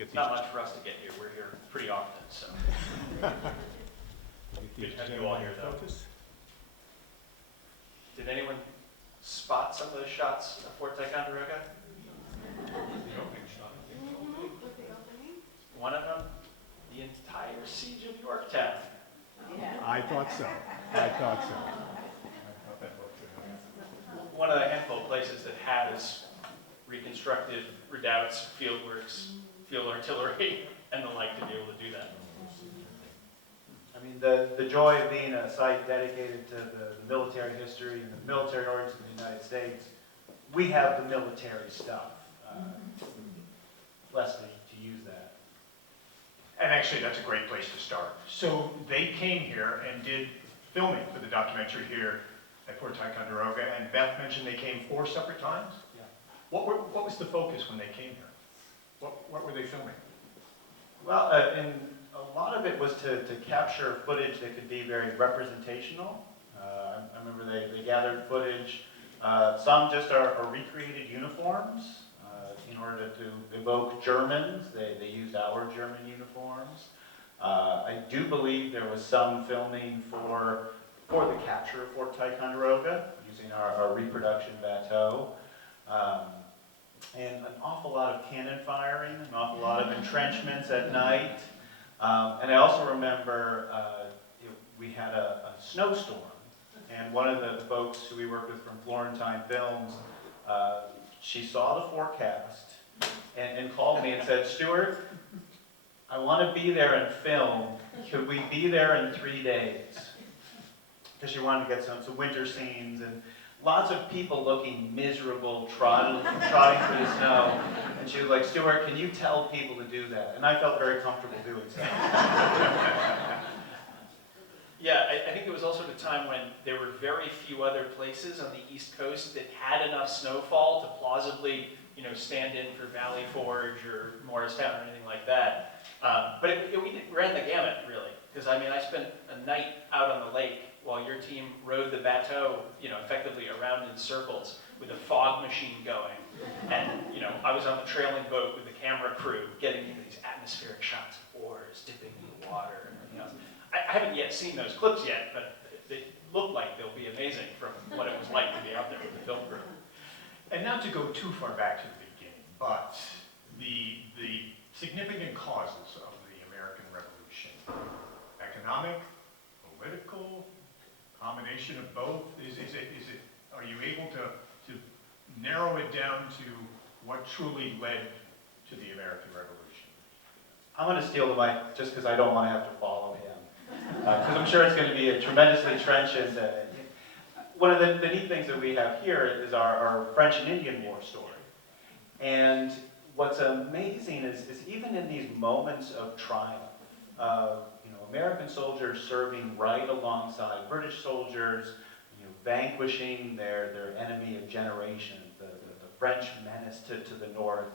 get It's these. not much for us to get here. We're here pretty often, so. Good to have you all here, though. Focus. Did anyone spot some of those shots of Fort Ticonderoga? One of them, the entire siege of Yorktown. I thought so. I thought so. I thought that worked too. One of the handful of places that has reconstructed redoubts, fieldworks, field artillery, and the like to be able to do that. I mean, the joy of being a site dedicated to the military history and the military origins of the United States, we have the military stuff. Blessed to use that. And actually, that's a great place to start. So they came here and did filming for the documentary here at Fort Ticonderoga, and Beth mentioned they came 4 separate times? Yeah. What was the focus when they came here? What were they filming? Well, and a lot of it was to capture footage that could be very representational. I remember they gathered footage. Some just are recreated uniforms in order to evoke Germans. They used our German uniforms. I do believe there was some filming for the capture of Fort Ticonderoga using our reproduction bateau. And an awful lot of cannon firing, an awful lot of entrenchments at night. And I also remember we had a snowstorm, and one of the folks who we worked with from Florentine Films, she saw the forecast and called me and said, "Stuart, I want to be there and film. Could we be there in 3 days?" Because she wanted to get some winter scenes and lots of people looking miserable, trotting through the snow. And she was like, "Stuart, can you tell people to do that?" And I felt very comfortable doing so. Yeah, I think it was also at a time when there were very few other places on the East Coast that had enough snowfall to plausibly, stand in for Valley Forge or Morristown or anything like that. But we ran the gamut, really, because I spent a night out on the lake while your team rode the bateau, effectively around in circles with a fog machine going. And, I was on the trailing boat with the camera crew getting into these atmospheric shots of oars dipping in the water and everything else. I haven't yet seen those clips yet, but they look like they'll be amazing from what it was like to be out there with the film crew. And not to go too far back to the beginning, but the significant causes of the American Revolution, economic, political, combination of both? Are you able to narrow it down to what truly led to the American Revolution? I'm going to steal the mic just because I don't want to have to follow him. Because I'm sure it's going to be a tremendously trenchant. One of the neat things that we have here is our French and Indian War story. And what's amazing is even in these moments of triumph, American soldiers serving right alongside British soldiers, vanquishing their enemy of generations, the French menace to the north,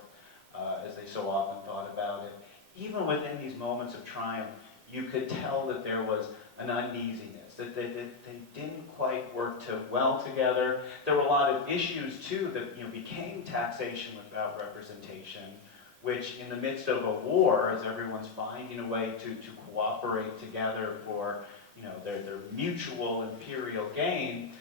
as they so often thought about it. Even within these moments of triumph, you could tell that there was an uneasiness, that they didn't quite work well together. There were a lot of issues, too, that became taxation without representation, which in the midst of a war, as everyone's finding a way to cooperate together for their mutual imperial gain,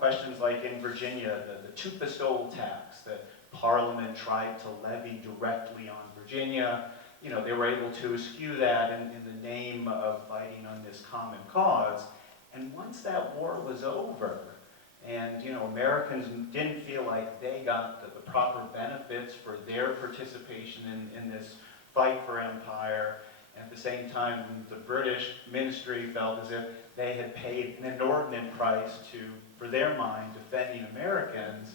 questions like in Virginia, the two-pistole tax that Parliament tried to levy directly on Virginia, they were able to eschew that in the name of fighting on this common cause. And once that war was over, and Americans didn't feel like they got the proper benefits for their participation in this fight for empire, and at the same time, the British ministry felt as if they had paid an inordinate price for their mind, defending Americans.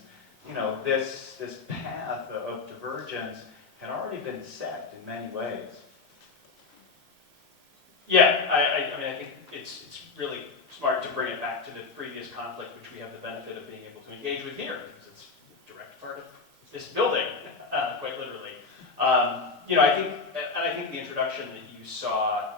This path of divergence had already been set in many ways. Yeah, I think it's really smart to bring it back to the previous conflict, which we have the benefit of being able to engage with here, because it's a direct part of this building, quite literally. I think the introduction that you saw,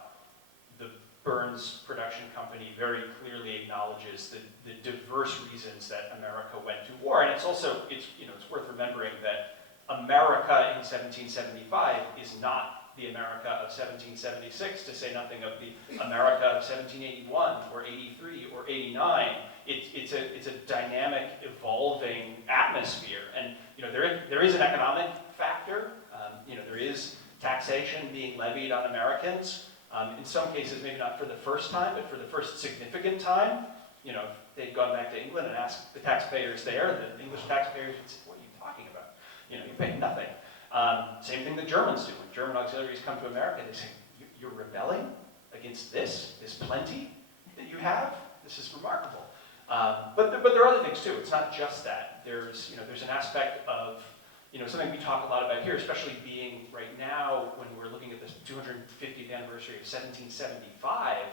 the Burns production company very clearly acknowledges the diverse reasons that America went to war, and it's also it's worth remembering that America in 1775 is not the America of 1776, to say nothing of the America of 1781 or 83 or 89. It's a dynamic, evolving atmosphere, and there is an economic factor. There is taxation being levied on Americans. In some cases, maybe not for the first time, but for the first significant time. If they'd gone back to England and asked the taxpayers there, the English taxpayers would say, "What are you talking about? You pay nothing." Same thing the Germans do. When German auxiliaries come to America, they say, "You're rebelling against this plenty that you have? This is remarkable." But there are other things too. It's not just that. There's an aspect of something we talk a lot about here, especially being right now when we're looking at the 250th anniversary of 1775.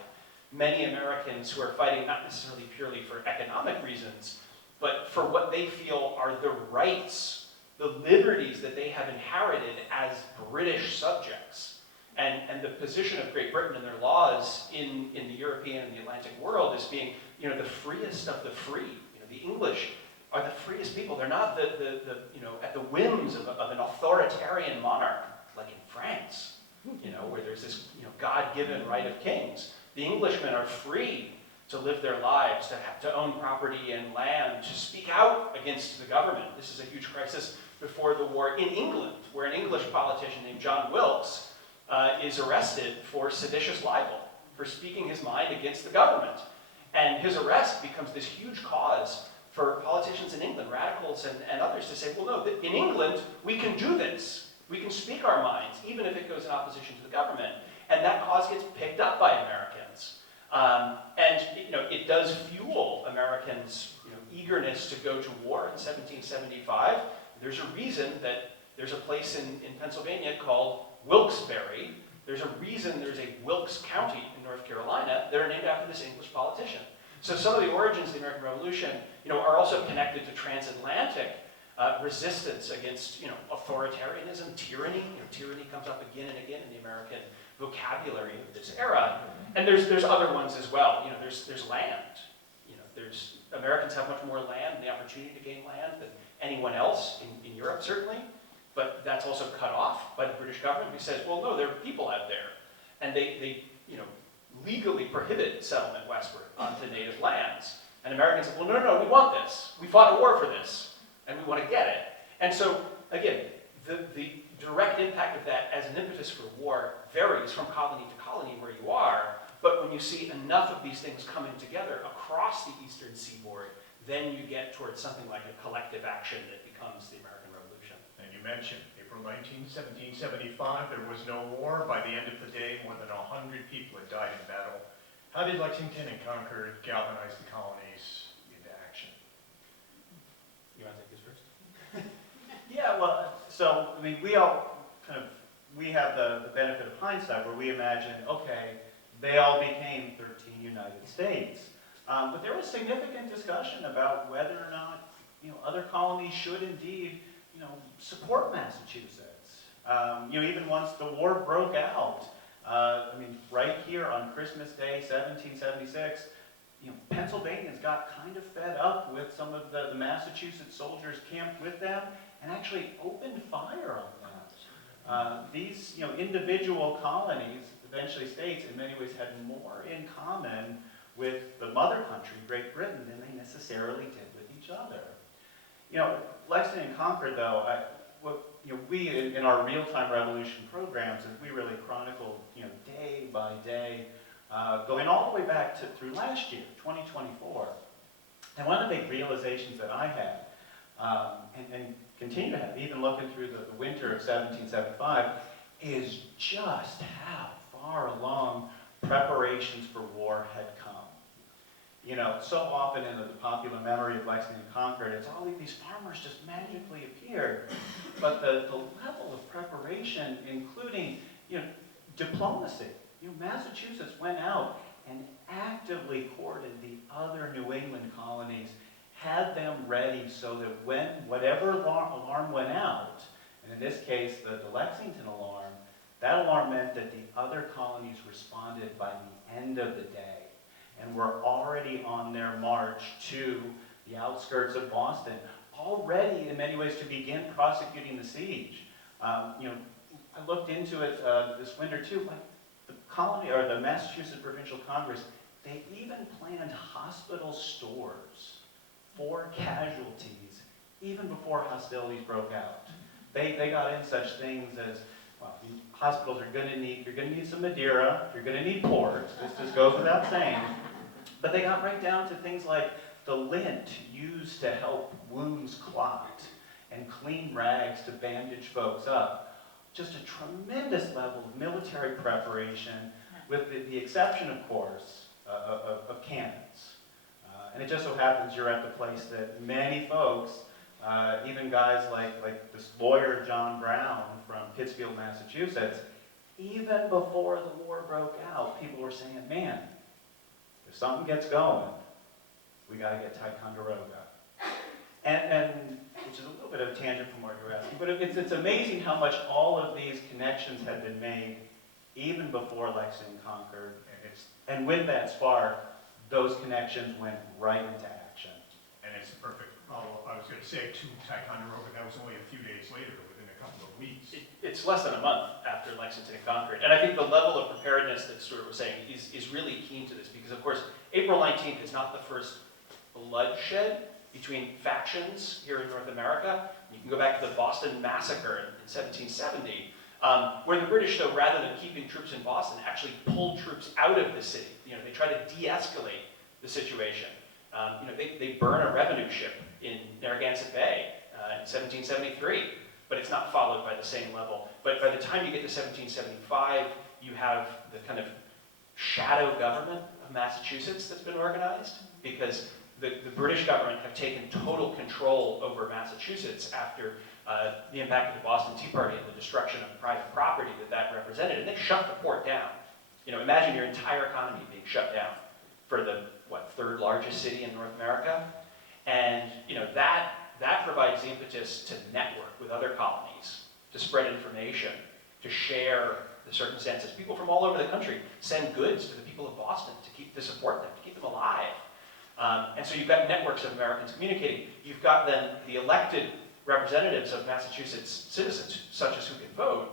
Many Americans who are fighting not necessarily purely for economic reasons, but for what they feel are the rights, the liberties that they have inherited as British subjects. And the position of Great Britain and their laws in the European and the Atlantic world as being the freest of the free. The English are the freest people. They're not at the whims of an authoritarian monarch like in France, where there's this God-given right of kings. The Englishmen are free to live their lives, to own property and land, to speak out against the government. This is a huge crisis before the war in England, where an English politician named John Wilkes is arrested for seditious libel, for speaking his mind against the government. And his arrest becomes this huge cause for politicians in England, radicals and others, to say, well, no, in England, we can do this. We can speak our minds, even if it goes in opposition to the government. And that cause gets picked up by Americans. It does fuel Americans' eagerness to go to war in 1775. There's a reason that there's a place in Pennsylvania called Wilkes-Barre. There's a reason there's a Wilkes County in North Carolina that are named after this English politician. So some of the origins of the American Revolution, are also connected to transatlantic resistance against, authoritarianism, tyranny. Tyranny comes up again and again in the American vocabulary of this era. And there's other ones as well. There's land. Americans have much more land and the opportunity to gain land than anyone else in Europe, certainly. But that's also cut off by the British government, who says, well, no, there are people out there. And they legally prohibit settlement westward onto native lands. And Americans say, well, no, we want this. We fought a war for this, and we want to get it. And so, again, the direct impact of that as an impetus for war varies from colony to colony where you are. But when you see enough of these things coming together across the eastern seaboard, then you get towards something like a collective action that becomes the American Revolution. And you mentioned April 19, 1775, there was no war. By the end of the day, more than 100 people had died in battle. How did Lexington and Concord galvanize the colonies into action? You want to take this first? Yeah, well, so, we have the benefit of hindsight where we imagine, okay, they all became 13 United States. But there was significant discussion about whether or not, other colonies should indeed, support Massachusetts. Even once the war broke out, right here on Christmas Day, 1776, Pennsylvanians got kind of fed up with some of the Massachusetts soldiers camped with them and actually opened fire on them. These, individual colonies, eventually states, in many ways had more in common with the mother country, Great Britain, than they necessarily did with each other. Lexington and Concord, though, we in our real-time revolution programs, we really chronicled, day by day, going all the way back through last year, 2024. And one of the big realizations that I had, and continue to have, even looking through the winter of 1775, is just how far along preparations for war had come. So often in the popular memory of Lexington and Concord, it's all these farmers just magically appeared. But the level of preparation, including, diplomacy. Massachusetts went out and actively courted the other New England colonies, had them ready so that when whatever alarm went out, and in this case the Lexington alarm, that alarm meant that the other colonies responded by the end of the day and were already on their march to the outskirts of Boston, already in many ways to begin prosecuting the siege. You know, I looked into it this winter too, like the colony or the Massachusetts Provincial Congress, they even planned hospital stores for casualties even before hostilities broke out. They got in such things as, well, hospitals are going to need, you're going to need some Madeira, you're going to need port, this just goes without saying. But they got right down to things like the lint used to help wounds clot and clean rags to bandage folks up. Just a tremendous level of military preparation, with the exception, of course, of cannons. And it just so happens you're at the place that many folks, even guys like this lawyer, John Brown from Pittsfield, Massachusetts, even before the war broke out, people were saying, man, if something gets going, we got to get Ticonderoga. And which is a little bit of a tangent from what you were asking, but it's amazing how much all of these connections had been made even before Lexington and Concord. And with that spark, those connections went right into action. And it's a perfect follow-up. I was going to say to Ticonderoga, that was only a few days later, within a couple of weeks. It's less than a month after Lexington and Concord. And I think the level of preparedness that Stuart was saying is really keen to this, because of course, April 19th is not the first bloodshed between factions here in North America. You can go back to the Boston Massacre in 1770, where the British, though, rather than keeping troops in Boston, actually pulled troops out of the city. You know, they tried to de-escalate the situation. You know, they burn a revenue ship in Narragansett Bay in 1773, but it's not followed by the same level. But by the time you get to 1775, you have the kind of shadow government of Massachusetts that's been organized, because the British government have taken total control over Massachusetts after the impact of the Boston Tea Party and the destruction of private property that represented, and they shut the port down. You know, imagine your entire economy being shut down for the, third largest city in North America. And, you know, that provides the impetus to network with other colonies, to spread information, to share the circumstances. People from all over the country send goods to the people of Boston to support them, to keep them alive. And so you've got networks of Americans communicating. You've got then the elected representatives of Massachusetts citizens, such as who can vote.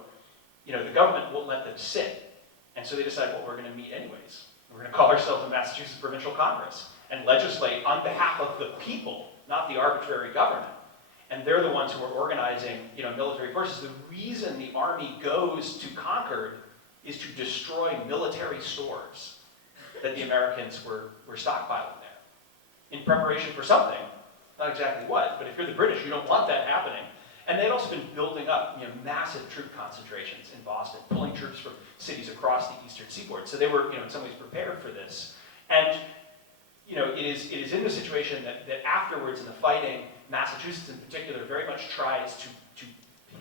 You know, the government won't let them sit. And so they decide, well, we're going to meet anyways. We're going to call ourselves the Massachusetts Provincial Congress and legislate on behalf of the people, not the arbitrary government. And they're the ones who are organizing, you know, military forces. The reason the army goes to Concord is to destroy military stores that the Americans were stockpiling there in preparation for something. Not exactly what, but if you're the British, you don't want that happening. And they'd also been building up, you know, massive troop concentrations in Boston, pulling troops from cities across the eastern seaboard. So they were, you know, in some ways prepared for this. And, you know, it is in the situation that afterwards in the fighting, Massachusetts in particular very much tries to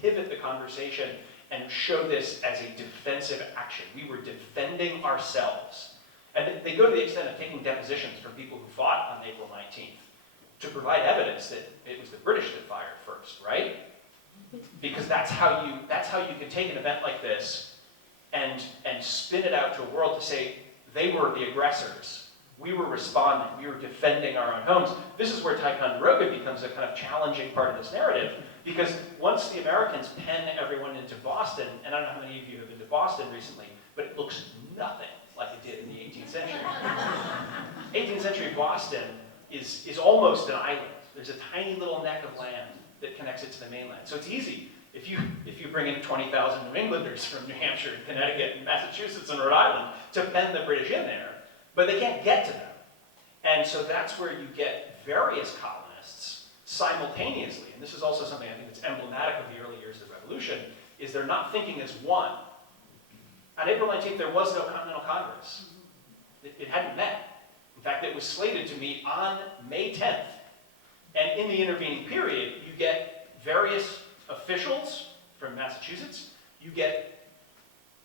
pivot the conversation and show this as a defensive action. We were defending ourselves. And they go to the extent of taking depositions from people who fought on April 19th to provide evidence that it was the British that fired first, right? Because that's how you can take an event like this and spin it out to a world to say they were the aggressors. We were responding. We were defending our own homes. This is where Ticonderoga becomes a kind of challenging part of this narrative, because once the Americans pen everyone into Boston, and I don't know how many of you have been to Boston recently, but it looks nothing like it did in the 18th century. 18th century Boston is almost an island. There's a tiny little neck of land that connects it to the mainland. So it's easy. If you bring in 20,000 New Englanders from New Hampshire and Connecticut and Massachusetts and Rhode Island to pen the British in there, but they can't get to them. And so that's where you get various colonists simultaneously, and this is also something I think that's emblematic of the early years of the Revolution, is they're not thinking as one. On April 19th, there was no Continental Congress. It hadn't met. In fact, it was slated to meet on May 10th. And in the intervening period, you get various officials from Massachusetts. You get,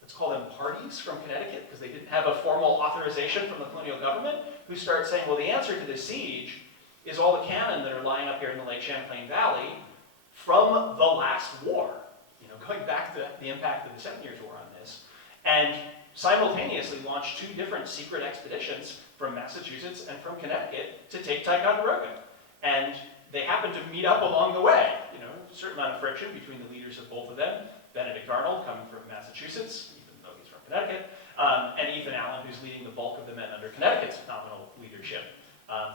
let's call them parties from Connecticut, because they didn't have a formal authorization from the colonial government, who start saying, well, the answer to this siege is all the cannon that are lying up here in the Lake Champlain Valley from the last war. You know, going back to the impact of the 7 Years' War on this. And simultaneously launched 2 different secret expeditions from Massachusetts and from Connecticut to take Ticonderoga. And they happened to meet up along the way. You know, a certain amount of friction between the leaders of both of them. Benedict Arnold, coming from Massachusetts, even though he's from Connecticut, and Ethan Allen, who's leading the bulk of the men under Connecticut's nominal leadership.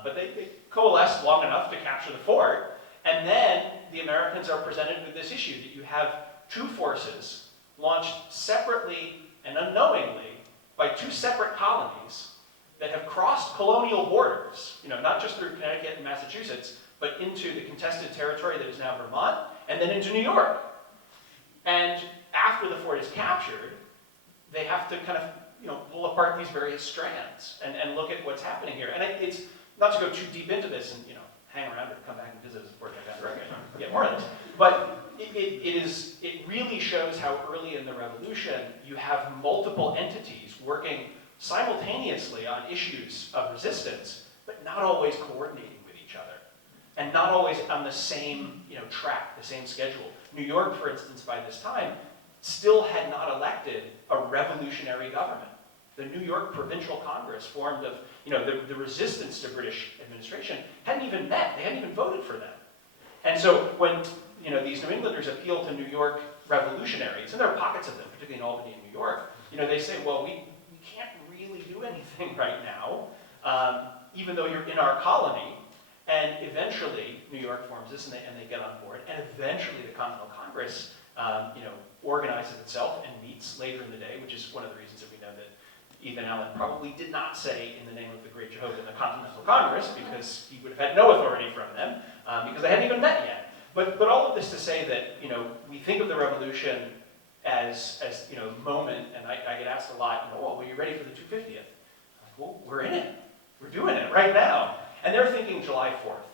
But they coalesced long enough to capture the fort, and then the Americans are presented with this issue that you have two forces launched separately and unknowingly by two separate colonies that have crossed colonial borders, you know, not just through Connecticut and Massachusetts, but into the contested territory that is now Vermont, and then into New York. And after the fort is captured, they have to kind of, you know, pull apart these various strands and look at what's happening here. And it's not to go too deep into this and, you know, hang around or come back and visit us at Fort Ticonderoga and get more of this. But it really shows how early in the Revolution you have multiple entities working simultaneously on issues of resistance, but not always coordinating with each other, and not always on the same, you know, track, the same schedule. New York, for instance, by this time, still had not elected a revolutionary government. The New York Provincial Congress, formed of, you know, the resistance to British administration, hadn't even met. They hadn't even voted for them. And so when, you know, these New Englanders appeal to New York revolutionaries, and there are pockets of them, particularly in Albany and New York, you know, they say, well, we can't really do anything right now, even though you're in our colony. And eventually, New York forms this, and they get on board. And eventually, the Continental Congress, you know, organizes itself and meets later in the day, which is one of the reasons that we know that Ethan Allen probably did not say in the name of the Great Jehovah in the Continental Congress, because he would have had no authority from them, because they hadn't even met yet. But all of this to say that, you know, we think of the Revolution as you know, a moment, and I get asked a lot, you know, well, were you ready for the 250th? I'm like, well, we're in it. We're doing it right now. And they're thinking July 4th,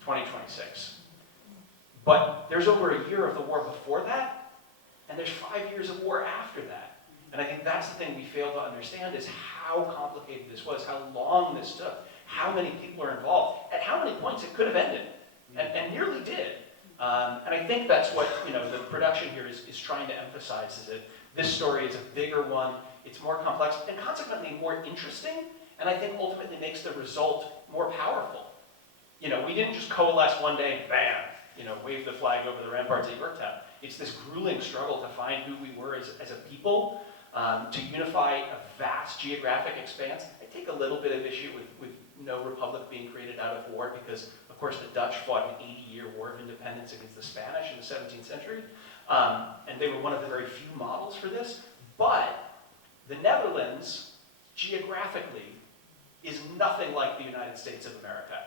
2026. But there's over a year of the war before that, and there's 5 years of war after that. And I think that's the thing we fail to understand, is how complicated this was, how long this took, how many people are involved, at how many points it could have ended, and nearly did. And I think that's what, you know, the production here is trying to emphasize, is that this story is a bigger one, it's more complex, and consequently more interesting, and I think ultimately makes the result more powerful. You know, we didn't just coalesce one day and bam, you know, wave the flag over the ramparts at Yorktown. It's this grueling struggle to find who we were as a people, to unify a vast geographic expanse. I take a little bit of issue with no republic being created out of war, because, of course, the Dutch fought an 80-year war of independence against the Spanish in the 17th century, and they were one of the very few models for this. But the Netherlands, geographically, is nothing like the United States of America.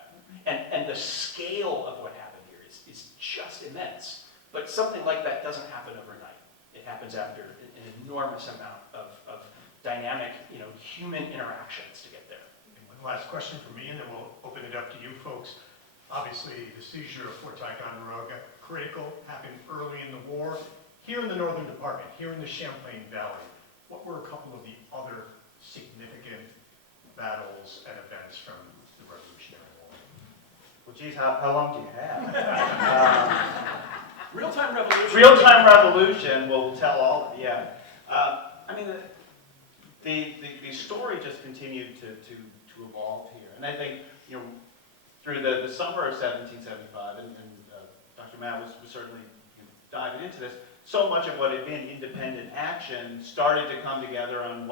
And the scale of what happened here is just immense. But something like that doesn't happen overnight. It happens after an enormous amount of dynamic, you know, human interactions to get there. And one last question from me, and then we'll open it up to you folks. Obviously, the seizure of Fort Ticonderoga, critical, happened early in the war. Here in the Northern Department, here in the Champlain Valley, what were a couple of the other significant battles and events from the Revolutionary War? Well, geez, how long do you have? Real-time revolution. Real-time revolution will tell all, yeah. I mean, the story just continued to evolve here. And I think, you know, through the summer of 1775, and Dr. Matt was certainly, you know, diving into this, so much of what had been independent action started to come together on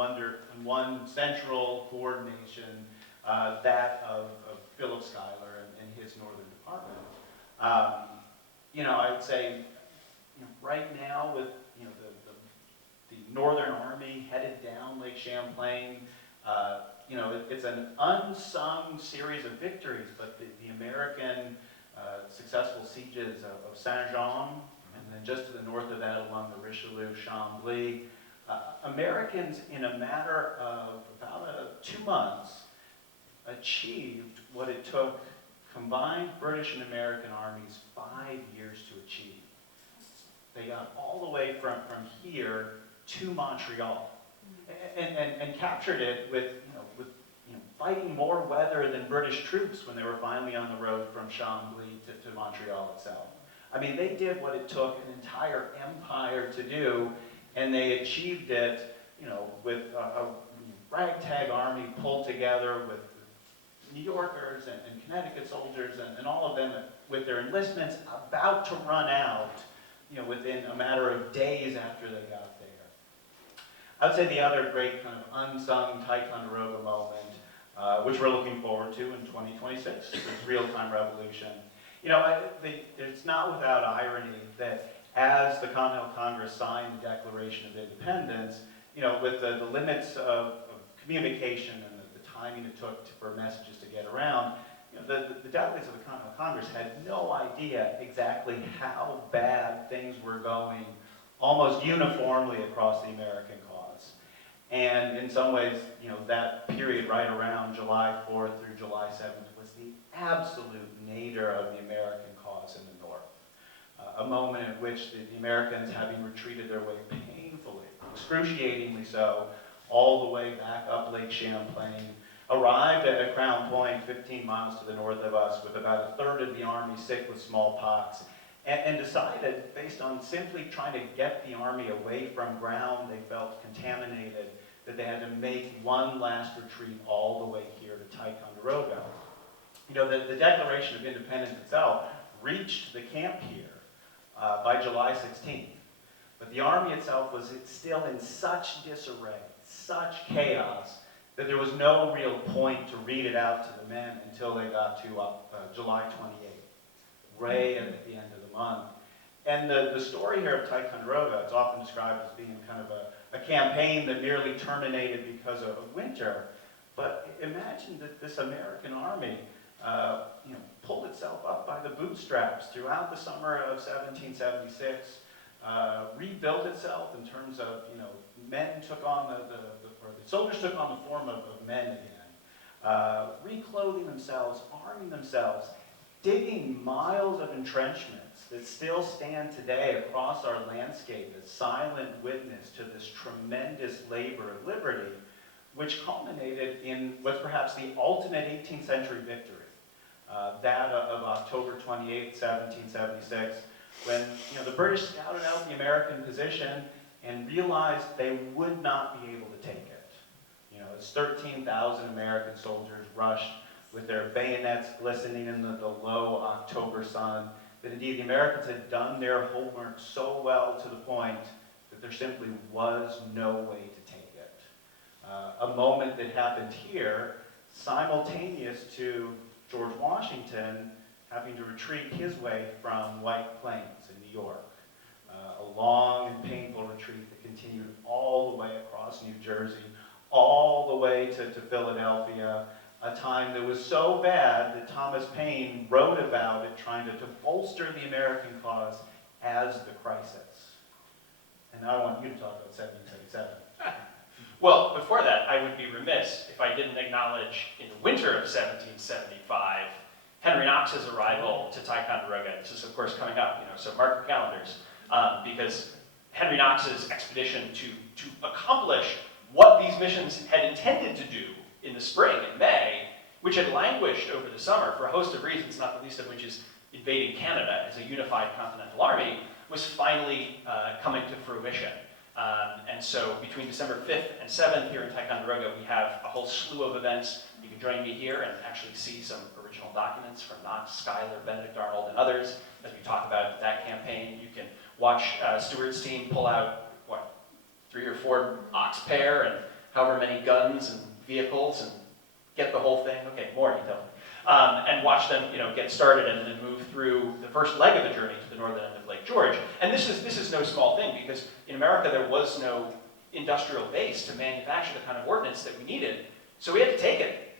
one central coordination, that of Philip Schuyler and his Northern Department. You know, I would say, you know, right now with, you know, the Northern Army headed down Lake Champlain, you know, it's an unsung series of victories, but the American successful sieges of Saint-Jean, and then just to the north of that along the Richelieu, Chambly, Americans in a matter of about 2 months achieved what it took combined British and American armies 5 years to achieve. They got all the way from here to Montreal, and captured it with fighting more weather than British troops when they were finally on the road from Chambly to Montreal itself. I mean, they did what it took an entire empire to do, and they achieved it, you know, with a ragtag army pulled together with New Yorkers and Connecticut soldiers and all of them with their enlistments about to run out, within a matter of days after they got there. I would say the other great kind of unsung Ticonderoga moment, which we're looking forward to in 2026, this real-time revolution. It's not without irony that as the Continental Congress signed the Declaration of Independence, with the limits of communication and the timing it took for messages to get around, the delegates of the Continental Congress had no idea exactly how bad things were going almost uniformly across the American cause. And in some ways, that period right around July 4th through July 7th was the absolute nadir of the American cause in the North. A moment in which the Americans, having retreated their way painfully, excruciatingly so, all the way back up Lake Champlain, arrived at Crown Point, 15 miles to the north of us, with about a third of the army sick with smallpox, and decided, based on simply trying to get the army away from ground they felt contaminated, that they had to make one last retreat all the way here to Ticonderoga. The Declaration of Independence itself reached the camp here by July 16th. But the army itself was still in such disarray, such chaos, that there was no real point to read it out to the men until they got to July 28th, right at the end of the month. And the story here of Ticonderoga, it's often described as being kind of a campaign that merely terminated because of winter. But imagine that this American army pulled itself up by the bootstraps throughout the summer of 1776, rebuilt itself in terms of, men took on the soldiers took on the form of men again, reclothing themselves, arming themselves, digging miles of entrenchments that still stand today across our landscape as silent witness to this tremendous labor of liberty, which culminated in what's perhaps the ultimate 18th century victory, that of October 28, 1776, when the British scouted out the American position and realized they would not be able to take it. As 13,000 American soldiers rushed with their bayonets glistening in the low October sun, that indeed the Americans had done their homework so well to the point that there simply was no way to take it. A moment that happened here simultaneous to George Washington having to retreat his way from White Plains in New York. A long and painful retreat that continued all the way across New Jersey, all the way to Philadelphia, a time that was so bad that Thomas Paine wrote about it, trying to bolster the American cause as the crisis. And now I want you to talk about 1777. Well, before that, I would be remiss if I didn't acknowledge, in the winter of 1775, Henry Knox's arrival to Ticonderoga. This is, of course, coming up, so mark your calendars, because Henry Knox's expedition to accomplish what these missions had intended to do in the spring, in May, which had languished over the summer for a host of reasons, not the least of which is invading Canada as a unified continental army, was finally coming to fruition. And so between December 5th and 7th here in Ticonderoga, we have a whole slew of events. You can join me here and actually see some original documents from Knox, Schuyler, Benedict Arnold, and others as we talk about that campaign. You can watch Stewart's team pull out, 3 or 4 ox pair and however many guns and vehicles and get the whole thing. Okay, more detail. And watch them, get started and then move through the first leg of the journey to the northern end of Lake George. And this is no small thing, because in America there was no industrial base to manufacture the kind of ordnance that we needed. So we had to take it,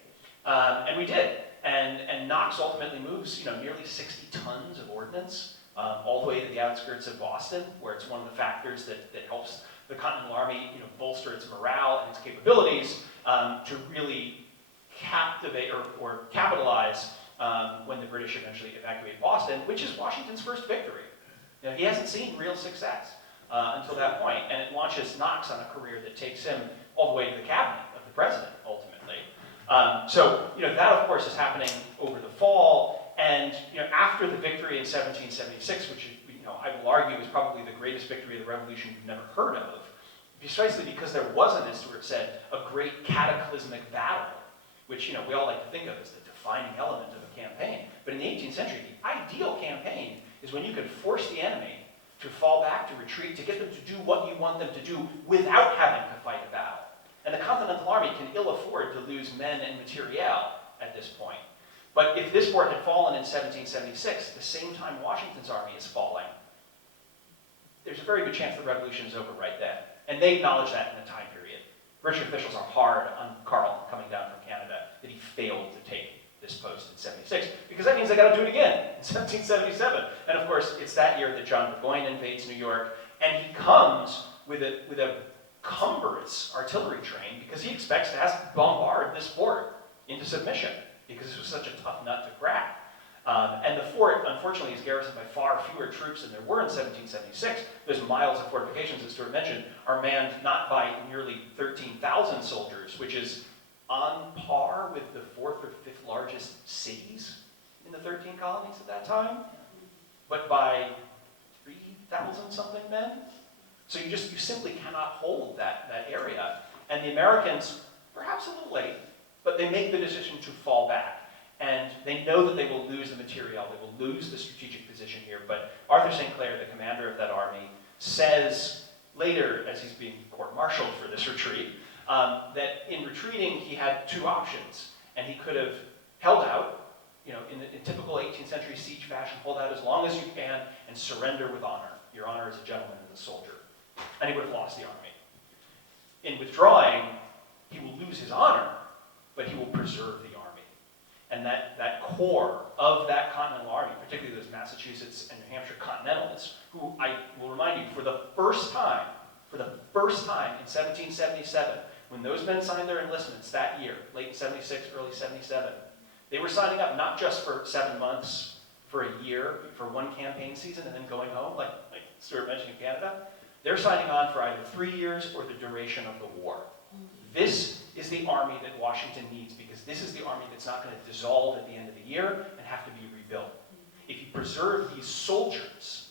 and we did. And Knox ultimately moves, nearly 60 tons of ordnance all the way to the outskirts of Boston, where it's one of the factors that helps the Continental Army, bolster its morale and its capabilities to really captivate or capitalize when the British eventually evacuate Boston, which is Washington's first victory. He hasn't seen real success until that point, and it launches Knox on a career that takes him all the way to the cabinet of the president, ultimately. So, that of course is happening over the fall, and after the victory in 1776, which I will argue is probably the greatest victory of the Revolution you've never heard of, precisely because there wasn't, as Stuart said, a great cataclysmic battle, which we all like to think of as the defining element of a campaign. But in the 18th century, the ideal campaign is when you could force the enemy to fall back, to retreat, to get them to do what you want them to do without having to fight a battle. And the Continental Army can ill afford to lose men and materiel at this point. But if this fort had fallen in 1776, at the same time Washington's army is falling, there's a very good chance the revolution is over right then. And they acknowledge that in the time period. British officials are hard on Carleton coming down from Canada that he failed to take this post in 76, because that means they got to do it again in 1777. And of course, it's that year that John Burgoyne invades New York, and he comes with a cumbrous artillery train because he expects to have to bombard this fort into submission because this was such a tough nut to crack. And the fort, unfortunately, is garrisoned by far fewer troops than there were in 1776. Those miles of fortifications, as Stuart mentioned, are manned not by nearly 13,000 soldiers, which is on par with the fourth or fifth largest cities in the 13 colonies at that time, but by 3,000 something men. So you simply cannot hold that area. And the Americans, perhaps a little late, but they make the decision to fall back. And they know that they will lose the materiel, they will lose the strategic position here. But Arthur St. Clair, the commander of that army, says later, as he's being court-martialed for this retreat, that in retreating he had two options. And he could have held out, in typical 18th century siege fashion, hold out as long as you can and surrender with honor. Your honor as a gentleman and a soldier. And he would have lost the army. In withdrawing, he will lose his honor, but he will preserve the army. And that core of that Continental Army, particularly those Massachusetts and New Hampshire Continentals, who I will remind you, for the first time in 1777, when those men signed their enlistments that year, late 76, early 77, they were signing up not just for 7 months, for a year, for one campaign season, and then going home, like Stuart mentioned in Canada. They're signing on for either 3 years or the duration of the war. This is the army that Washington needs, because this is the army that's not going to dissolve at the end of the year and have to be rebuilt. If you preserve these soldiers,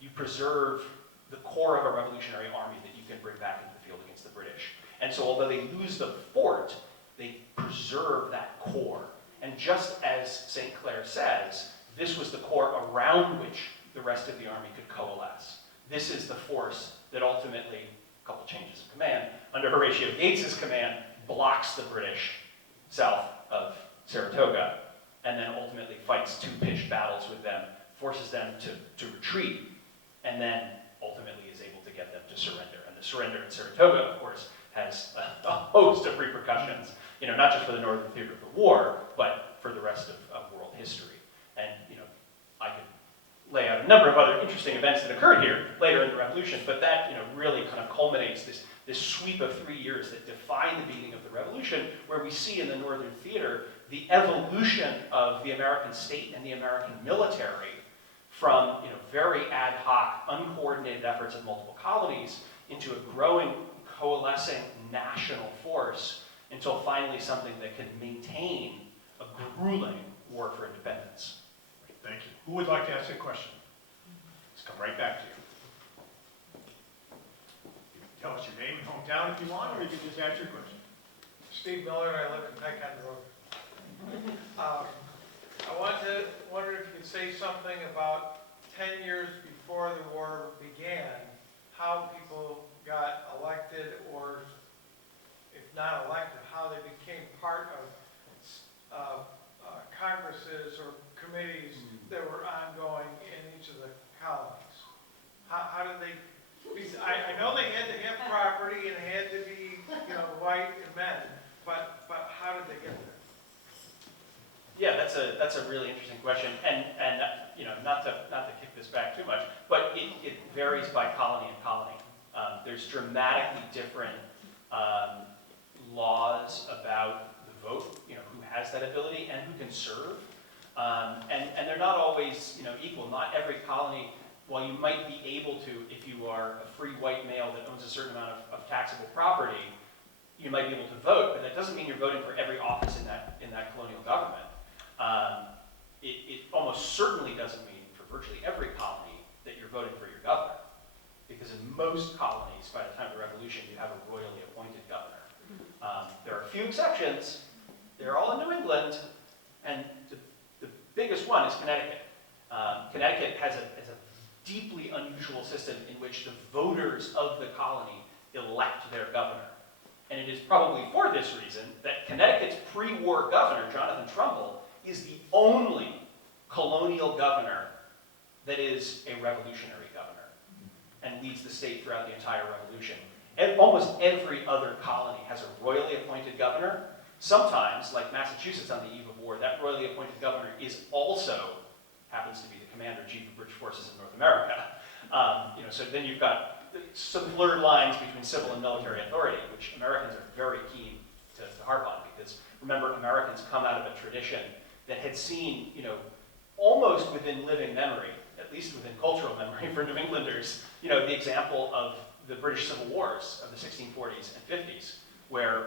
you preserve the core of a revolutionary army that you can bring back into the field against the British. And so although they lose the fort, they preserve that core. And just as St. Clair says, this was the core around which the rest of the army could coalesce. This is the force that ultimately, a couple changes of command, under Horatio Gates's command, blocks the British south of Saratoga, and then ultimately fights 2 pitched battles with them, forces them to retreat, and then ultimately is able to get them to surrender. And the surrender in Saratoga, of course, has a host of repercussions, not just for the northern theater of the war, but for the rest of world history. And, I could lay out a number of other interesting events that occurred here later in the Revolution, but that, really kind of culminates this sweep of 3 years that define the beginning of the Revolution, where we see in the Northern Theater the evolution of the American state and the American military from very ad hoc, uncoordinated efforts of multiple colonies into a growing, coalescing national force until finally something that can maintain a grueling war for independence. Thank you. Who would like to ask a question? Let's come right back to you. Tell us your name and hometown if you want, or you can just ask your question. Steve Miller, I live in Ticonderoga. I wondered if you could say something about 10 years before the war began, how people got elected, or if not elected, how they became part of congresses or committees that were ongoing in each of the colonies. How did they? I know they had to have property and had to be, white and men, but how did they get there? Yeah, that's a really interesting question, and not to kick this back too much, but it varies by colony and colony. There's dramatically different laws about the vote, who has that ability and who can serve, and they're not always equal. Not every colony, while you might be able to, if you are a free white male that owns a certain amount of taxable property, you might be able to vote, but that doesn't mean you're voting for every office in that colonial government. It almost certainly doesn't mean for virtually every colony that you're voting for your governor, because in most colonies, by the time of the Revolution, you have a royally appointed governor. There are a few exceptions. They're all in New England, And the biggest one is Connecticut. Connecticut has a deeply unusual system in which the voters of the colony elect their governor. And it is probably for this reason that Connecticut's pre-war governor, Jonathan Trumbull, is the only colonial governor that is a revolutionary governor and leads the state throughout the entire revolution. And almost every other colony has a royally appointed governor. Sometimes, like Massachusetts on the eve of war, that royally appointed governor happens to be the commander-in-chief of British forces in North America. So then you've got some blurred lines between civil and military authority, which Americans are very keen to harp on, because remember, Americans come out of a tradition that had seen, almost within living memory, at least within cultural memory for New Englanders, the example of the British Civil Wars of the 1640s and 50s, where,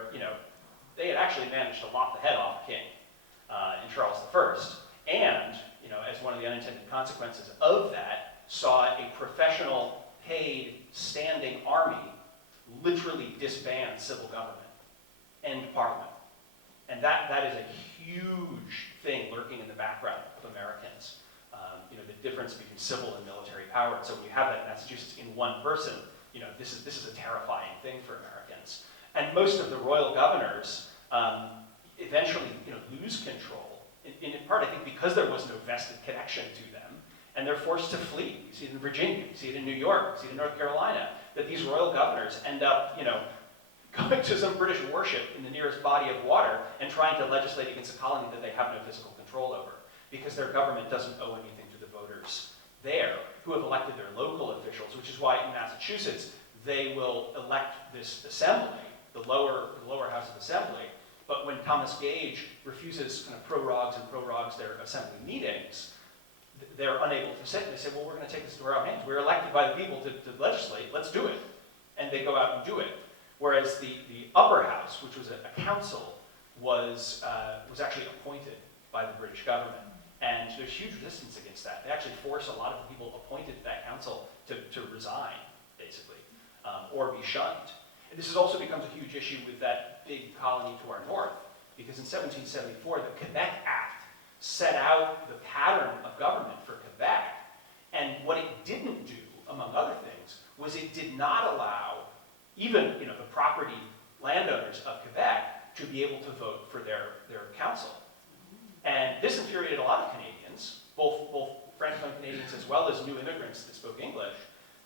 they had actually managed to lop the head off the king in Charles I. And, as one of the unintended consequences of that, saw a professional, paid, standing army literally disband civil government, end parliament. And that is a huge thing lurking in the background of Americans. The difference between civil and military power. And so when you have that in Massachusetts in one person, this is a terrifying thing for Americans. And most of the royal governors eventually, lose control. In part, I think, because there was no vested connection to them, and they're forced to flee. You see it in Virginia, you see it in New York, you see it in North Carolina, that these royal governors end up, going to some British warship in the nearest body of water and trying to legislate against a colony that they have no physical control over, because their government doesn't owe anything to the voters there, who have elected their local officials, which is why in Massachusetts, they will elect this assembly, the lower house of assembly. But when Thomas Gage refuses kind of prorogues their assembly meetings, they're unable to sit. And they say, well, we're going to take this to our own hands. We're elected by the people to legislate. Let's do it. And they go out and do it. Whereas the upper house, which was a council, was actually appointed by the British government. And there's huge resistance against that. They actually force a lot of the people appointed to that council to resign, basically, or be shunned. And this has also becomes a huge issue with that big colony to our north, because in 1774, the Quebec Act set out the pattern of government for Quebec. And what it didn't do, among other things, was it did not allow even the property landowners of Quebec to be able to vote for their council. And this infuriated a lot of Canadians, both Francophone Canadians as well as new immigrants that spoke English,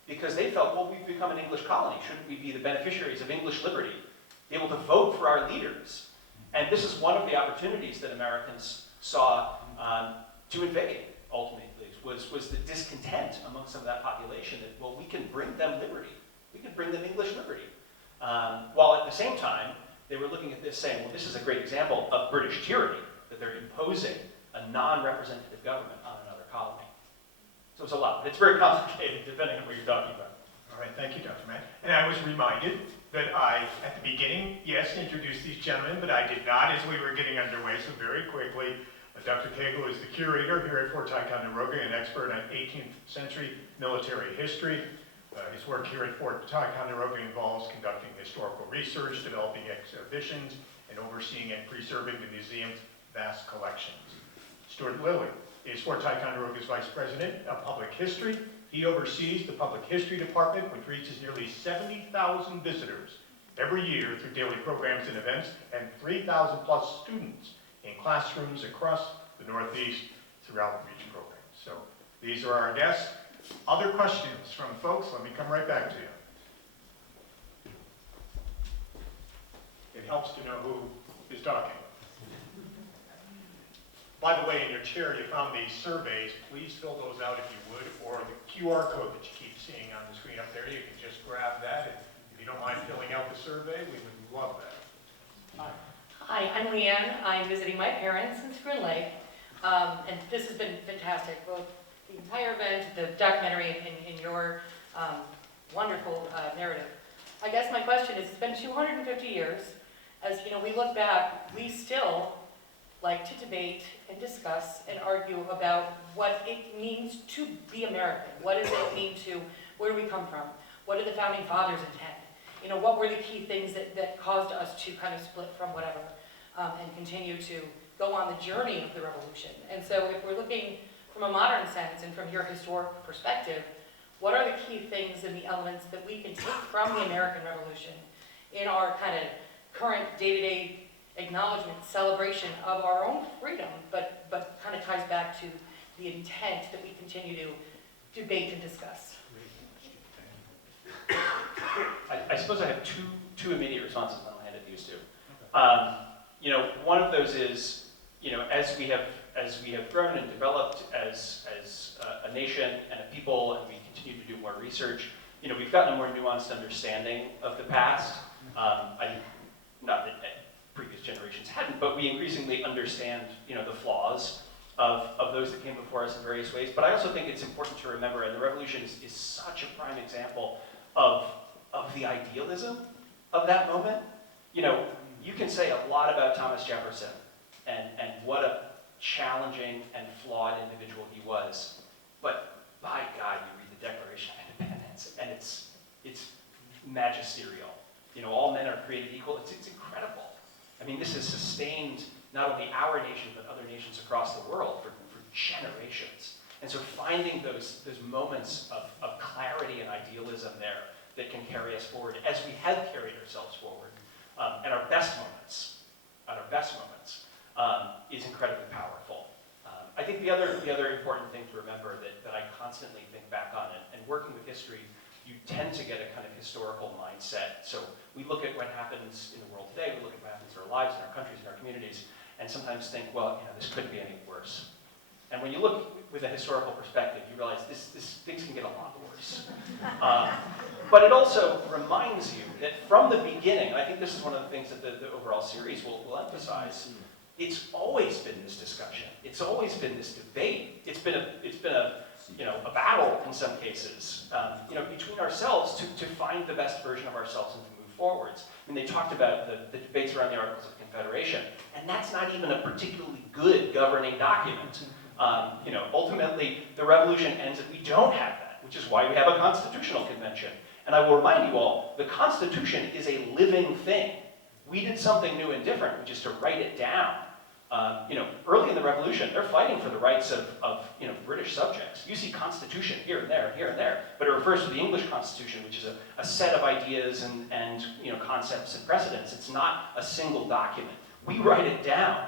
because they felt, well, we've become an English colony. Shouldn't we be the beneficiaries of English liberty, be able to vote for our leaders? And this is one of the opportunities that Americans saw to invade, ultimately, was the discontent among some of that population that, well, we can bring them liberty. We can bring them English liberty. While at the same time, they were looking at this saying, well, this is a great example of British tyranny, that they're imposing a non-representative government on another colony. So it's a lot. It's very complicated, depending on what you're talking about. All right, thank you, Dr. Matt. And I was reminded that I, at the beginning, yes, introduced these gentlemen, but I did not as we were getting underway, so very quickly, Dr. Cagle is the curator here at Fort Ticonderoga, an expert on 18th century military history. His work here at Fort Ticonderoga involves conducting historical research, developing exhibitions, and overseeing and preserving the museum's vast collections. Stuart Lilly is Fort Ticonderoga's Vice President of Public History. He oversees the Public History Department, which reaches nearly 70,000 visitors every year through daily programs and events, and 3,000 plus students in classrooms across the Northeast throughout the region programs. So these are our guests. Other questions from folks? Let me come right back to you. It helps to know who is talking. By the way, in your chair, you found these surveys. Please fill those out if you would, or the QR code that you keep seeing on the screen up there. You can just grab that, and if you don't mind filling out the survey, we would love that. Hi. Hi, I'm Leanne. I'm visiting my parents in Spring Lake, and this has been fantastic. Both the entire event, the documentary, and your wonderful narrative. I guess my question is, it's been 250 years. As we look back, we still like to debate and discuss and argue about what it means to be American. What does it mean to, where do we come from? What did the founding fathers intend? What were the key things that caused us to kind of split from whatever and continue to go on the journey of the revolution. And so if we're looking from a modern sense and from your historic perspective, what are the key things and the elements that we can take from the American Revolution in our kind of current day-to-day acknowledgement, celebration of our own freedom, but kind of ties back to the intent that we continue to debate and discuss? I suppose I have two immediate responses, and I'll hand it to you, Stu. One of those is, as we have grown and developed as a nation and a people, and we continue to do more research, we've gotten a more nuanced understanding of the past. Not that previous generations hadn't, but we increasingly understand, the flaws of those that came before us in various ways. But I also think it's important to remember, and the revolution is such a prime example of the idealism of that moment. You can say a lot about Thomas Jefferson and what a challenging and flawed individual he was, but by God, you read the Declaration of Independence, and it's magisterial. All men are created equal. It's incredible. I mean, this has sustained not only our nation, but other nations across the world for generations. And so finding those moments of clarity and idealism there that can carry us forward, as we have carried ourselves forward, at our best moments, is incredibly powerful. I think the other important thing to remember that I constantly think back on, and working with history, you tend to get a kind of historical mindset. So we look at what happens in the world today, we look at what happens in our lives, in our countries, in our communities, and sometimes think, well, this couldn't be any worse. And when you look with a historical perspective, you realize things can get a lot worse. But it also reminds you that from the beginning, and I think this is one of the things that the overall series will emphasize, it's always been this discussion. It's always been this debate. It's been a battle in some cases, between ourselves to find the best version of ourselves and to move forwards. I mean, they talked about the debates around the Articles of Confederation, and that's not even a particularly good governing document. Ultimately, the revolution ends and we don't have that, which is why we have a constitutional convention. And I will remind you all, the Constitution is a living thing. We did something new and different, which is to write it down. Early in the Revolution, they're fighting for the rights of British subjects. You see Constitution here and there, but it refers to the English Constitution, which is a set of ideas and concepts and precedents. It's not a single document. We write it down.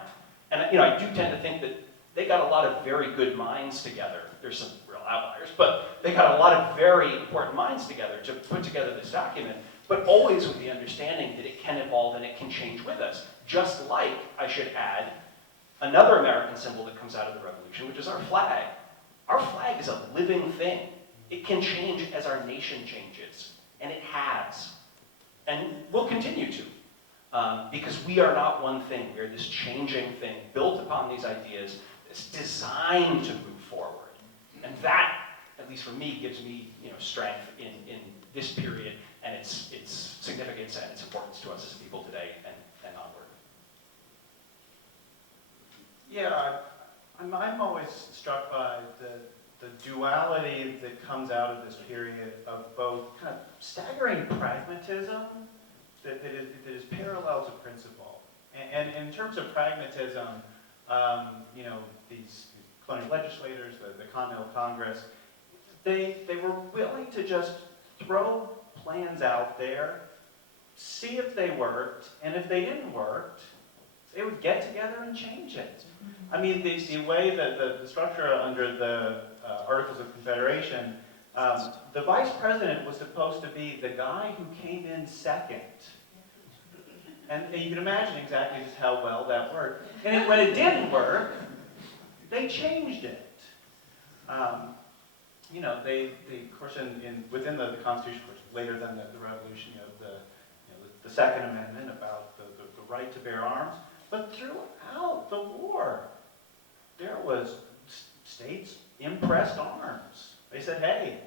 And I do tend to think that they got a lot of very good minds together. There's some real outliers, but they got a lot of very important minds together to put together this document, but always with the understanding that it can evolve and it can change with us. Just like, I should add, another American symbol that comes out of the revolution, which is our flag. Our flag is a living thing. It can change as our nation changes, and it has. And will continue to, because we are not one thing. We are this changing thing, built upon these ideas, it's designed to move forward. And that, at least for me, gives me strength in this period and its significance and its importance to us as people today and onward. Yeah, I'm always struck by the duality that comes out of this period of both kind of staggering pragmatism that is parallel to principle. And in terms of pragmatism, these colonial legislators, the Continental Congress, they were willing to just throw plans out there, see if they worked, and if they didn't work, they would get together and change it. I mean, the way that the structure under the Articles of Confederation, the vice president was supposed to be the guy who came in second. And you can imagine exactly just how well that worked. And when it didn't work, they changed it. They of course, within the Constitution, of course, later than the Revolution, the Second Amendment about the right to bear arms. But throughout the war, there was states impressed arms. They said, hey,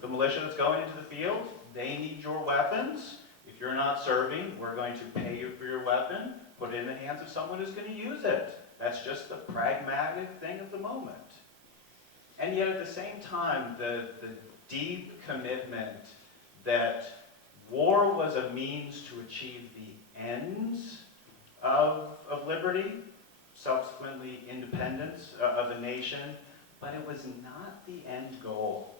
the militia that's going into the field, they need your weapons. If you're not serving, we're going to pay you for your weapon, put it in the hands of someone who's going to use it. That's just the pragmatic thing of the moment. And yet at the same time, the deep commitment that war was a means to achieve the ends of liberty, subsequently independence of the nation, but it was not the end goal.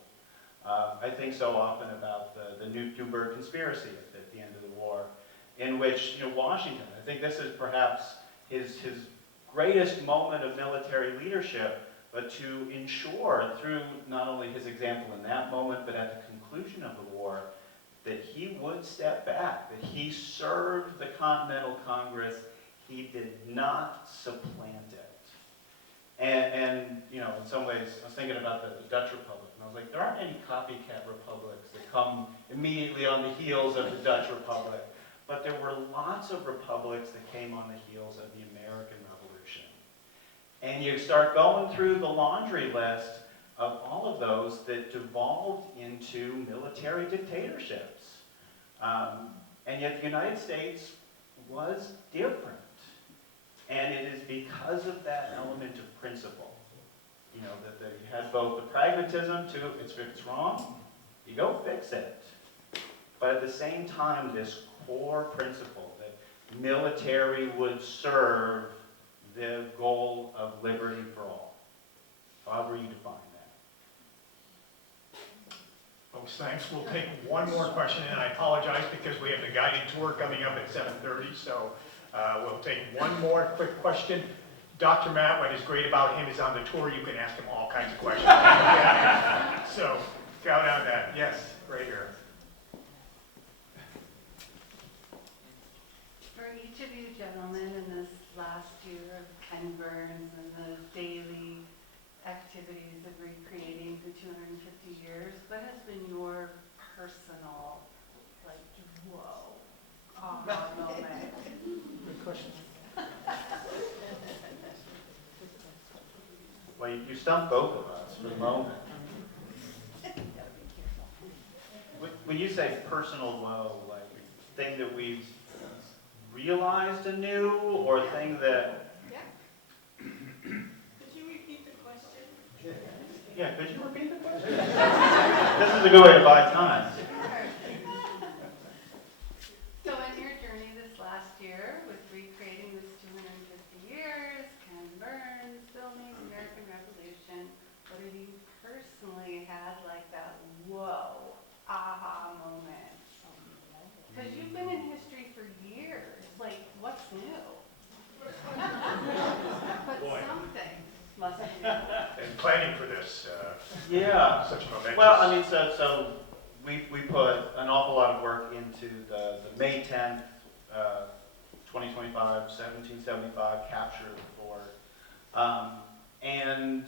I think so often about the Nuremberg conspiracy at the end of the war, in which Washington, I think this is perhaps his greatest moment of military leadership, but to ensure through not only his example in that moment, but at the conclusion of the war, that he would step back, that he served the Continental Congress, he did not supplant it. And in some ways, I was thinking about the Dutch Republic, and I was like, there aren't any copycat republics that come immediately on the heels of the Dutch Republic, but there were lots of republics that came on the heels of the American Revolution. And you start going through the laundry list of all of those that devolved into military dictatorships. And yet the United States was different. And it is because of that element of principle, that you had both the pragmatism to, if it's wrong, you go fix it. But at the same time, this core principle that military would serve the goal of liberty for all, however you define that. Folks, thanks. We'll take one more question, and I apologize because we have the guided tour coming up at 7:30, so we'll take one more quick question. Dr. Matt, what is great about him is on the tour, you can ask him all kinds of questions. So, count on that. Yes, right here. For each of you gentlemen in this last year of Ken Burns and the daily activities of recreating the 250 years, what has been your personal, whoa, aha moment? Good question. Well, you stumped both of us for the moment. When you say personal woe, thing that we've realized anew, or thing that... Yeah. Could you repeat the question? Yeah, could you repeat the question? This is a good way to buy time. So in your journey this last year with recreating this 250 years, Ken Burns, filming American Revolution, what have you personally had that whoa, aha moment? Because you've been in history for years. What's new? But something must be new. And planning for this, Yeah. such momentous. Well, so we put an awful lot of work into the May 10th, 2025, 1775 capture of the fort. And,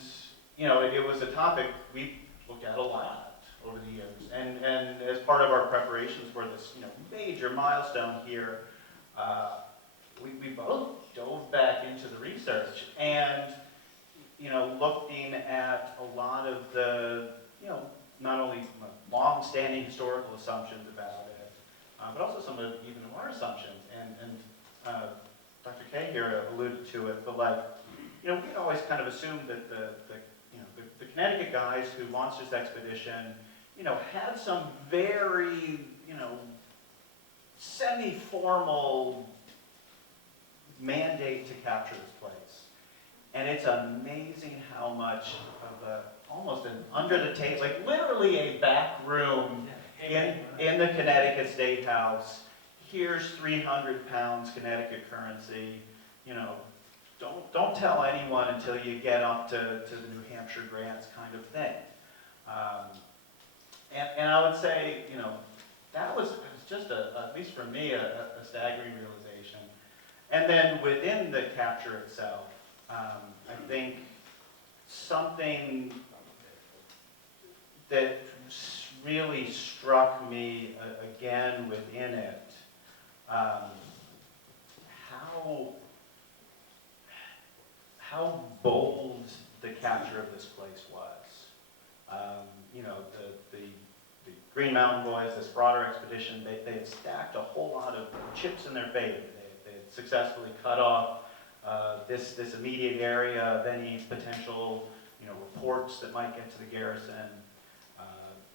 it was a topic we looked at a lot over the years. And as part of our preparations for this, major milestone here, we both dove back into the research and, looking at a lot of the, not only long-standing historical assumptions about it, but also some of even our assumptions. And Dr. Kay here alluded to it, but we always kind of assumed that the Connecticut guys who launched this expedition, had some very, semi-formal mandate to capture this place. And it's amazing how much of almost an under the table, literally a back room in the Connecticut State House. Here's 300 pounds Connecticut currency. Don't tell anyone until you get up to the New Hampshire grants kind of thing. And I would say, that was just at least for me, a staggering realization. And then within the capture itself, I think something that really struck me again within it, how bold the capture of this place was. The Green Mountain Boys, this broader expedition, they had stacked a whole lot of chips in their favor. They had successfully cut off this immediate area of any potential reports that might get to the garrison.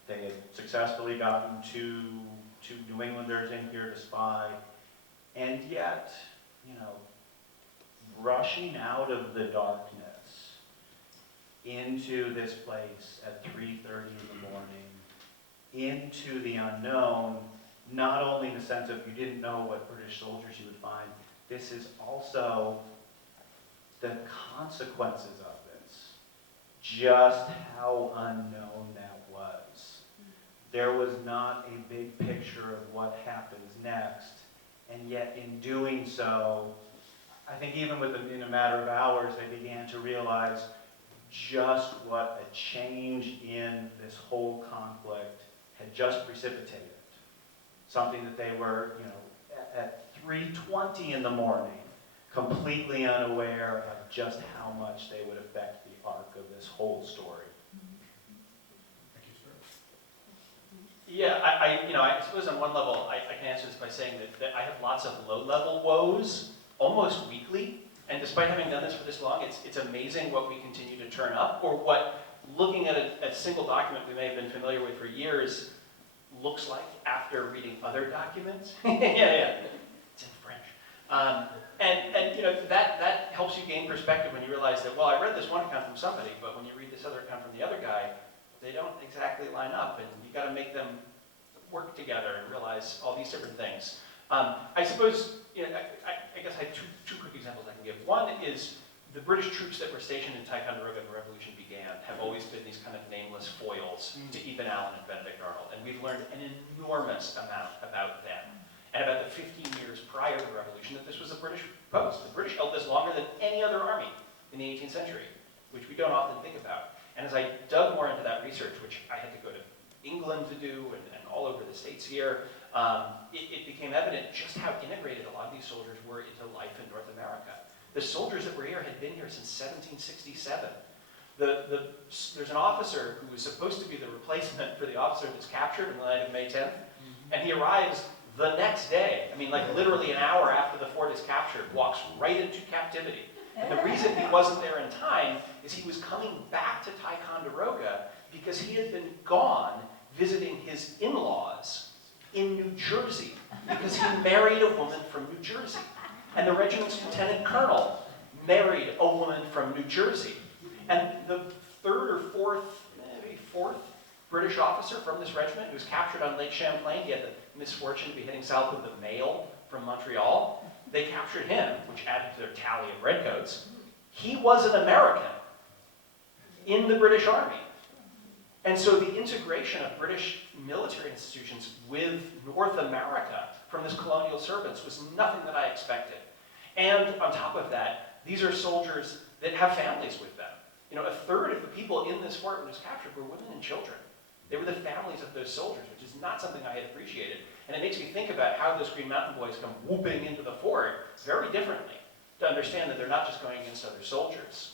They had successfully gotten two New Englanders in here to spy, and yet, rushing out of the darkness into this place at 3:30 in the morning, into the unknown, not only in the sense of you didn't know what British soldiers you would find, this is also the consequences of this, just how unknown that was. There was not a big picture of what happens next, and yet in doing so, I think even in a matter of hours, they began to realize just what a change in this whole conflict had just precipitated. Something that they were, at 3:20 in the morning, completely unaware of just how much they would affect the arc of this whole story. Thank you, sir. Yeah, I suppose on one level, I can answer this by saying that I have lots of low-level woes, almost weekly, and despite having done this for this long, it's amazing what we continue to turn up, or what, looking at a single document we may have been familiar with for years, looks like after reading other documents. Yeah, it's in French. That helps you gain perspective when you realize that, well, I read this one account from somebody, but when you read this other account from the other guy, they don't exactly line up, and you got to make them work together and realize all these different things. I suppose, I guess I have two quick examples I can give. One is the British troops that were stationed in Ticonderoga when the revolution began have always been these kind of nameless foils to Ethan Allen and Benedict Arnold, and we've learned an enormous amount about them and about the 15 years prior to the revolution that this was a British post. The British held this longer than any other army in the 18th century, which we don't often think about. And as I dug more into that research, which I had to go to England to do and all over the States here, it became evident just how integrated a lot of these soldiers were into life in North America. The soldiers that were here had been here since 1767. There's an officer who was supposed to be the replacement for the officer that's captured on the night of May 10th, and he arrives the next day. I mean, like literally an hour after the fort is captured, walks right into captivity. And the reason he wasn't there in time is he was coming back to Ticonderoga because he had been gone visiting his in-laws in New Jersey because he married a woman from New Jersey. And the regiment's lieutenant colonel married a woman from New Jersey. And the third or fourth British officer from this regiment who was captured on Lake Champlain, he had the misfortune to be heading south with the mail from Montreal. They captured him, which added to their tally of redcoats. He was an American in the British Army. And so the integration of British military institutions with North America from this colonial servants was nothing that I expected. And on top of that, these are soldiers that have families with them. A third of the people in this fort when it was captured were women and children. They were the families of those soldiers, which is not something I had appreciated. And it makes me think about how those Green Mountain Boys come whooping into the fort very differently to understand that they're not just going against other soldiers.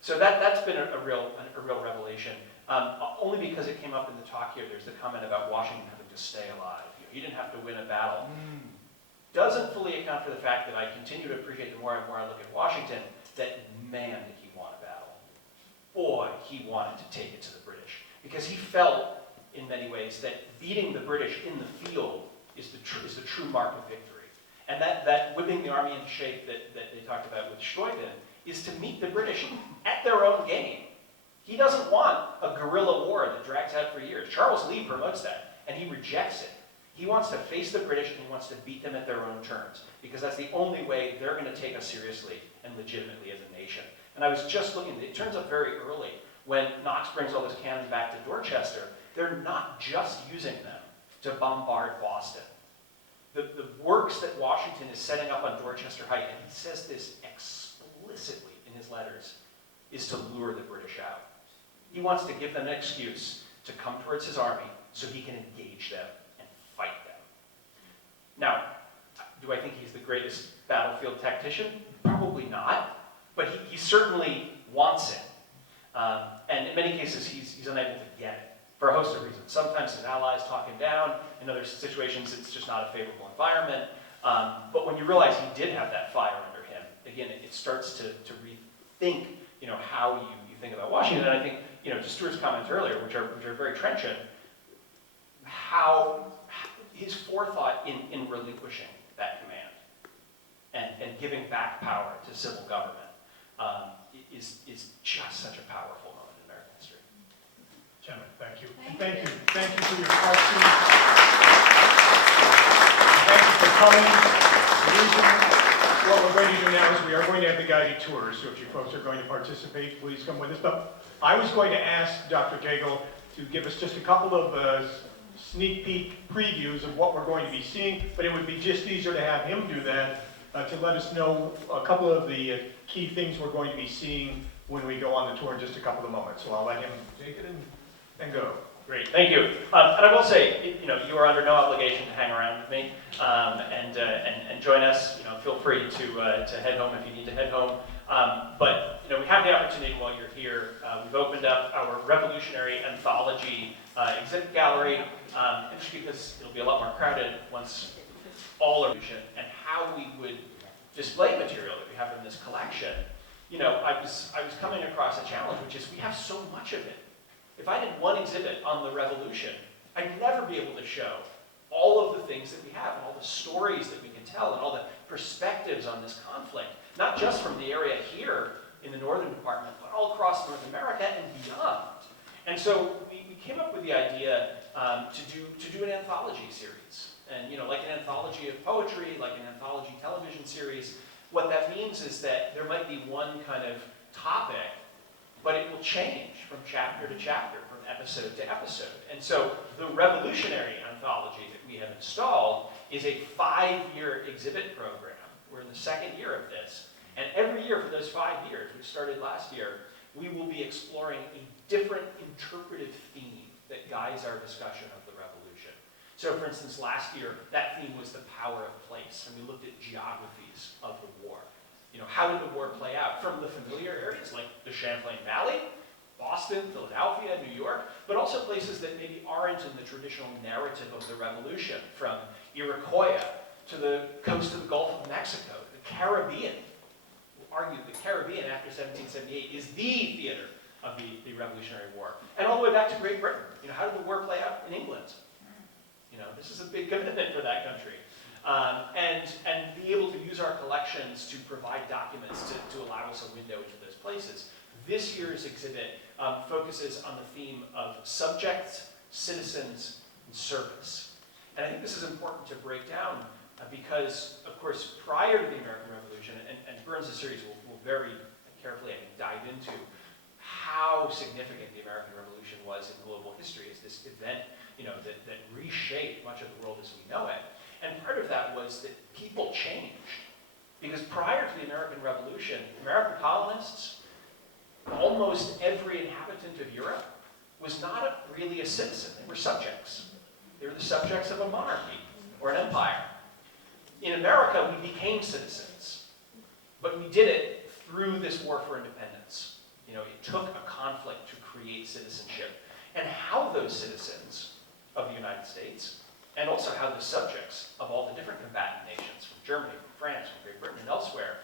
So that's been a real revelation. Only because it came up in the talk here, there's the comment about Washington having to stay alive. He didn't have to win a battle. Doesn't fully account for the fact that I continue to appreciate the more and more I look at Washington, that man did he want a battle. Boy, he wanted to take it to the British. Because he felt, in many ways, that beating the British in the field is the true mark of victory. And that whipping the army into shape that they talked about with Stuyvesant is to meet the British at their own game. He doesn't want a guerrilla war that drags out for years. Charles Lee promotes that, and he rejects it. He wants to face the British, and he wants to beat them at their own terms, because that's the only way they're going to take us seriously and legitimately as a nation. And I was just looking, it turns up very early, when Knox brings all this cannon back to Dorchester, they're not just using them to bombard Boston. The works that Washington is setting up on Dorchester Heights, and he says this explicitly in his letters, is to lure the British out. He wants to give them an excuse to come towards his army so he can engage them and fight them. Now, do I think he's the greatest battlefield tactician? Probably not, but he certainly wants it. And in many cases, he's unable to get it for a host of reasons. Sometimes his allies talk him down. In other situations, it's just not a favorable environment. But when you realize he did have that fire under him, again, it starts to rethink, how you think about Washington. And I think, to Stuart's comments earlier, which are very trenchant, how his forethought in relinquishing that command and and giving back power to civil government is just such a powerful moment in American history. Gentlemen, thank you. Thank Thank you. you. Thank you for your questions. Thank you for coming. What we're going to do now is we are going to have the guided tours, so if you folks are going to participate, please come with us. But I was going to ask Dr. Cagle to give us just a couple of sneak peek previews of what we're going to be seeing, but it would be just easier to have him do that, to let us know a couple of the key things we're going to be seeing when we go on the tour in just a couple of moments. So I'll let him take it and go. Great, thank you. And I will say, you are under no obligation to hang around with me and join us. Feel free to head home if you need to head home. But we have the opportunity while you're here. We've opened up our Revolutionary Anthology exhibit gallery, just because it'll be a lot more crowded once all revolution and how we would display material that we have in this collection. I was coming across a challenge, which is we have so much of it. If I did one exhibit on the revolution, I'd never be able to show all of the things that we have and all the stories that we can tell and all the perspectives on this conflict, not just from the area here in the northern department, but all across North America and beyond. And so we came up with the idea to do an anthology series. And like an anthology of poetry, like an anthology television series, what that means is that there might be one kind of topic, but it will change from chapter to chapter, from episode to episode. And so the Revolutionary Anthology that we have installed is a 5-year exhibit program. We're in the 2nd year of this. And every year for those 5 years, we started last year, we will be exploring a different interpretive theme that guides our discussion of the revolution. So for instance, last year, that theme was the power of place, and we looked at geographies of the war. How did the war play out? From the familiar areas like the Champlain Valley, Boston, Philadelphia, New York, but also places that maybe aren't in the traditional narrative of the revolution, from Iroquois to the coast of the Gulf of Mexico, the Caribbean. We'll argue the Caribbean after 1778 is the theater of the Revolutionary War. And all the way back to Great Britain. How did the war play out in England? This is a big commitment for that country. And be able to use our collections to provide documents to allow us a window into those places. This year's exhibit focuses on the theme of subjects, citizens, and service. And I think this is important to break down because, of course, prior to the American Revolution, and Burns' series will very carefully, I think, dive into how significant the American Revolution was in global history as this event, that reshaped much of the world as we know it. And part of that was that people changed. Because prior to the American Revolution, American colonists, almost every inhabitant of Europe, was not really a citizen. They were subjects. They were the subjects of a monarchy or an empire. In America, we became citizens. But we did it through this war for independence. It took a conflict to create citizenship. And how those citizens of the United States, and also how the subjects of all the different combatant nations, from Germany, from France, from Great Britain, and elsewhere,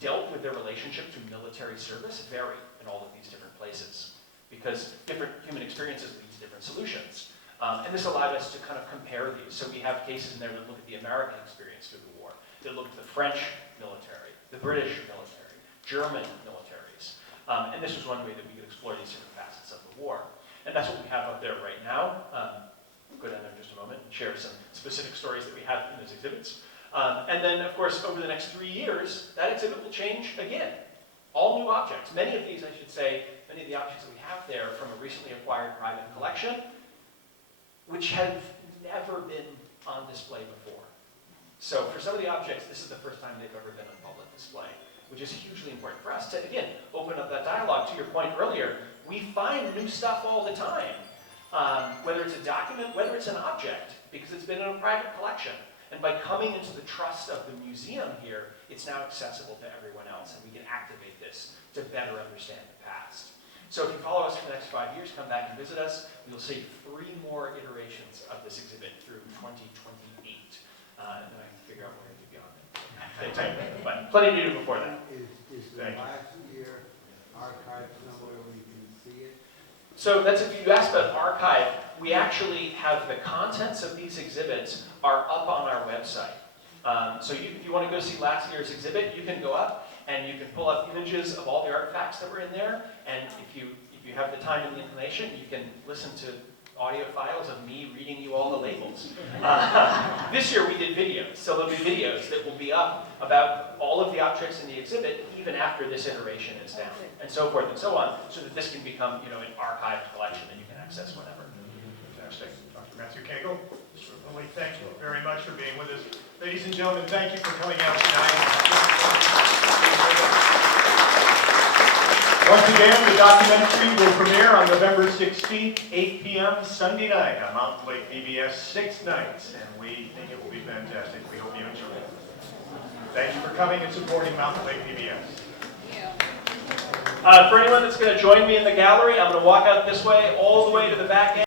dealt with their relationship to military service vary in all of these different places, because different human experiences lead to different solutions. And this allowed us to kind of compare these. So we have cases in there that look at the American experience through the war, that look at the French military, the British military, German militaries. And this was one way that we could explore these different facets of the war. And that's what we have up there right now. Go down there in just a moment and share some specific stories that we have in those exhibits. And then, of course, over the next 3 years, that exhibit will change again. All new objects. Many of these, I should say, many of the objects that we have there from a recently acquired private collection, which have never been on display before. So for some of the objects, this is the first time they've ever been on public display, which is hugely important for us to, again, open up that dialogue. To your point earlier, we find new stuff all the time. Whether it's a document, whether it's an object, because it's been in a private collection. And by coming into the trust of the museum here, it's now accessible to everyone else, and we can activate this to better understand the past. So if you follow us for the next 5 years, come back and visit us. We'll see 3 more iterations of this exhibit through 2028. And then I can figure out where to be on it. But plenty to do before that. Is the last year archived somewhere we can see it? So that's, if you asked about archive, we actually have the contents of these exhibits are up on our website. So if you want to go see last year's exhibit, you can go up and you can pull up images of all the artifacts that were in there. And if you have the time and the inclination, you can listen to audio files of me reading you all the labels. This year we did videos, so there'll be videos that will be up about all of the objects in the exhibit even after this iteration is down, and so forth and so on, so that this can become, you know, an archived collection that you can access whenever. Fantastic. Dr. Matthew Cagle, Mr. Lilly, thank you very much for being with us. Ladies and gentlemen, thank you for coming out tonight. Once again, the documentary will premiere on November 16th, 8 p.m. Sunday night on Mountain Lake PBS, 6 nights, and we think it will be fantastic. We hope you enjoy it. Thank you for coming and supporting Mountain Lake PBS. For anyone that's going to join me in the gallery, I'm going to walk out this way all the way to the back end.